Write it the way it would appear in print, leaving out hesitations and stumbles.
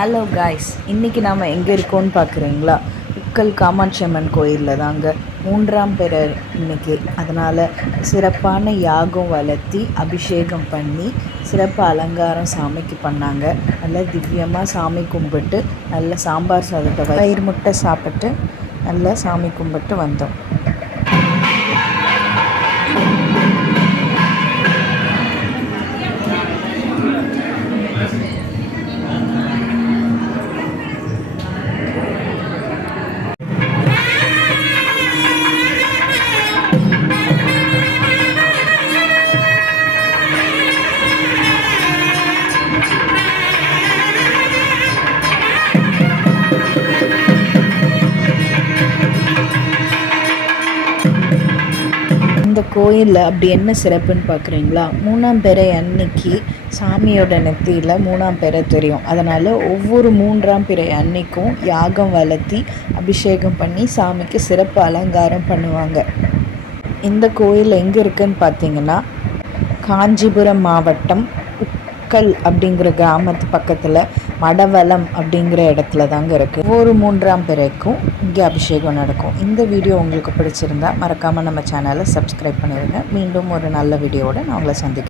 Hello guys, இன்றைக்கி நாம் எங்கே இருக்கோன்னு பார்க்குறீங்களா? உக்கல் காமாட்சி அம்மன் கோயிலில் தாங்க 3ஆம் பிறை இன்றைக்கி. அதனால் சிறப்பான யாகம் வளர்த்தி அபிஷேகம் பண்ணி சிறப்பு அலங்காரம் சாமிக்கு பண்ணாங்க. நல்லா திவ்யமாக சாமி கும்பிட்டு நல்ல சாம்பார் சாதத்தை வயிறு முட்டை சாப்பிட்டு நல்லா சாமி கும்பிட்டு வந்தோம். இந்த கோயிலில் அப்படி என்ன சிறப்புன்னு பார்க்குறீங்களா? 3ஆம் பிறை அன்னைக்கு சாமியோட நெத்தியில் 3ஆம் பிறை தெரியும். அதனால் ஒவ்வொரு 3ஆம் பிறை அன்னைக்கும் யாகம் வளர்த்தி அபிஷேகம் பண்ணி சாமிக்கு சிறப்பு அலங்காரம் பண்ணுவாங்க. இந்த கோயில் எங்கே இருக்குதுன்னு பார்த்தீங்கன்னா, காஞ்சிபுரம் மாவட்டம் உக்கல் அப்படிங்கிற கிராமத்து பக்கத்தில் மடவலம் அப்படிங்கிற இடத்துல தாங்க இருக்குது. ஒவ்வொரு 3ஆம் பிறைக்கும் இங்கே அபிஷேகம் நடக்கும். இந்த வீடியோ உங்களுக்கு பிடிச்சிருந்தா மறக்காமல் நம்ம சேனலை சப்ஸ்கிரைப் பண்ணிடுங்க. மீண்டும் ஒரு நல்ல வீடியோவோட நான் உங்களை சந்திக்கிறேன்.